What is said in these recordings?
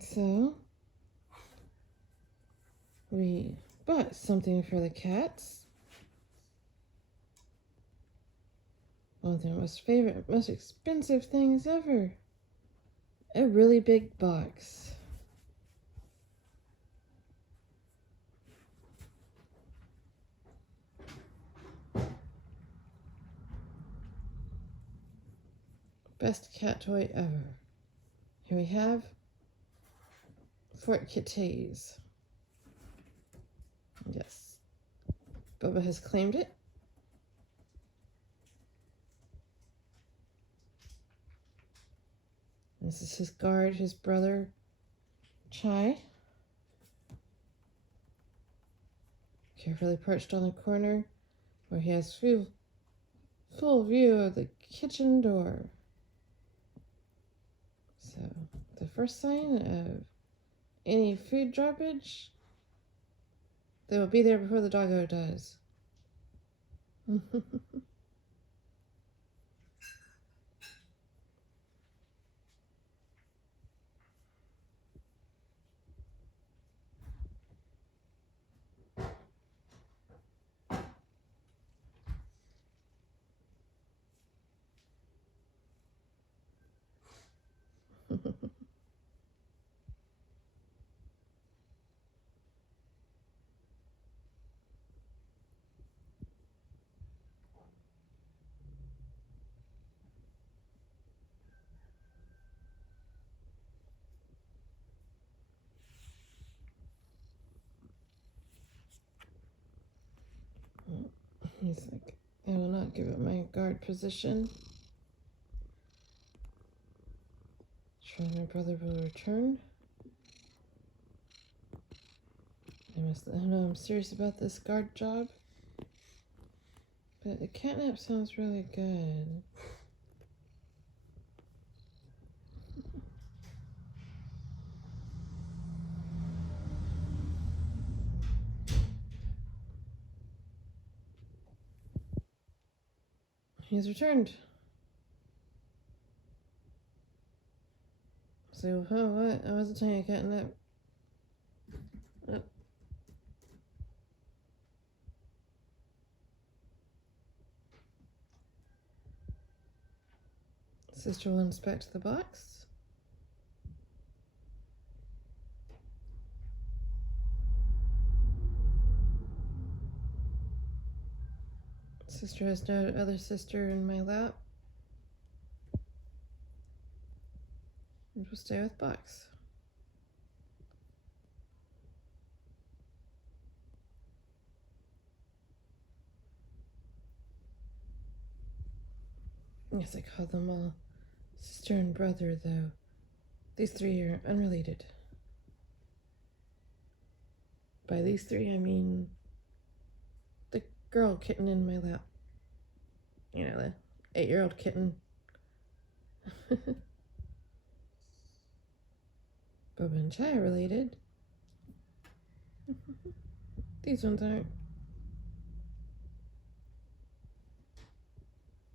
So we bought something for the cats. One of their most favorite, most expensive things ever. A really big box. Best cat toy ever. Here we have Fort Kitties. Yes. Bubba has claimed it. This is his guard, his brother, Chai. Carefully perched on the corner where he has full view of the kitchen door. So, the first sign of any food droppage, they will be there before the doggo does. He's like, I will not give up my guard position. Sure, my brother will return. I know I'm serious about this guard job. But the catnap sounds really good. He's returned. So, what? I wasn't telling you catnap. Oh. Sister will inspect the box. Sister has no other sister in my lap. And we'll stay with box. Yes, I call them all sister and brother, though these three are unrelated. By these three, I mean the girl kitten in my lap. You know, the 8-year-old kitten. Bubba and Chai are related. These ones aren't.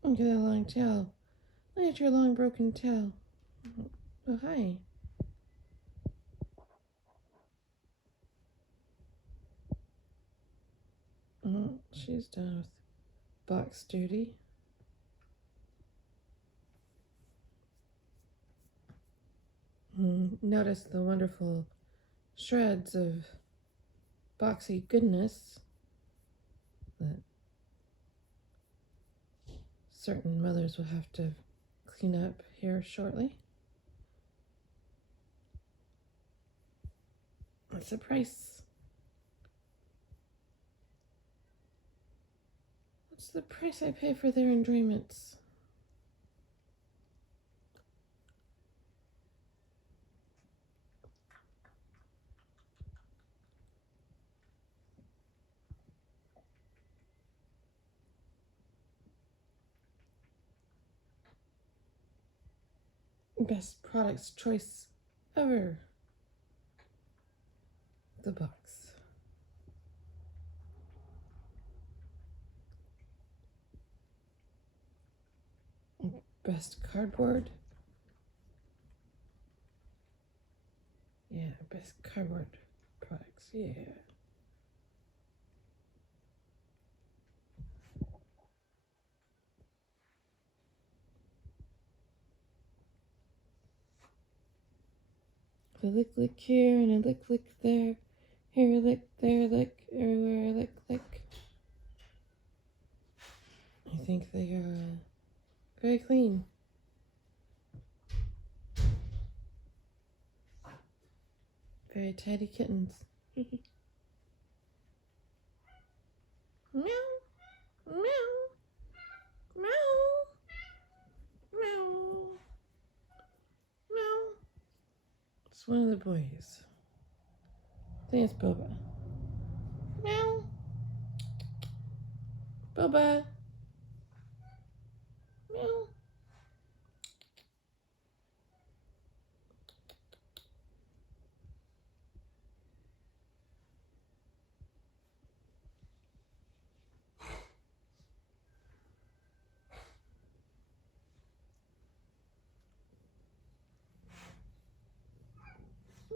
Look at that long tail. Look at your long broken tail. Oh, hi. Oh, she's done with box duty. Notice the wonderful shreds of boxy goodness that certain mothers will have to clean up here shortly. What's the price? What's the price I pay for their enjoyments? Best products choice ever. The box. Best cardboard. Yeah, best cardboard products. Yeah. A lick, lick here and a lick, lick there. Here, lick, there, lick, everywhere, lick, lick. I think they are very clean. Very tidy kittens. Meow, meow, meow, meow, meow. It's one of the boys. I think it's Boba. Meow. Boba. Meow.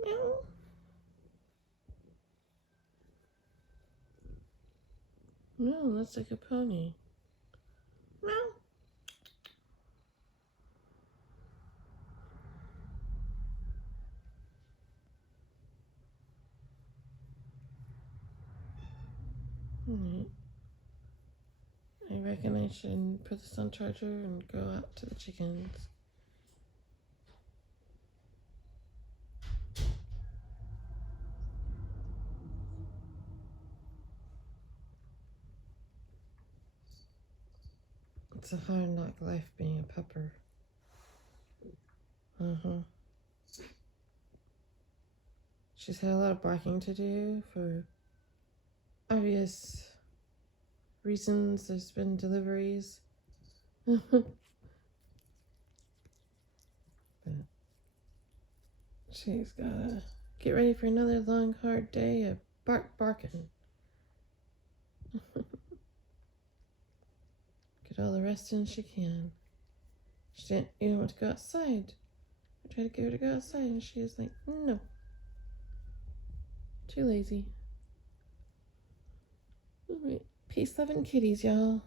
Meow. No, that's like a pony. Meow. Alright. I reckon I should put this on charger and go out to the chickens. It's a hard knock life being a pupper. She's had a lot of barking to do for obvious reasons. There's been deliveries. But she's gotta get ready for another long, hard day of barking. Get all the rest in she can. She didn't even want to go outside. I tried to get her to go outside and she was like, no. Too lazy. Alright, peace, love, and kitties, y'all.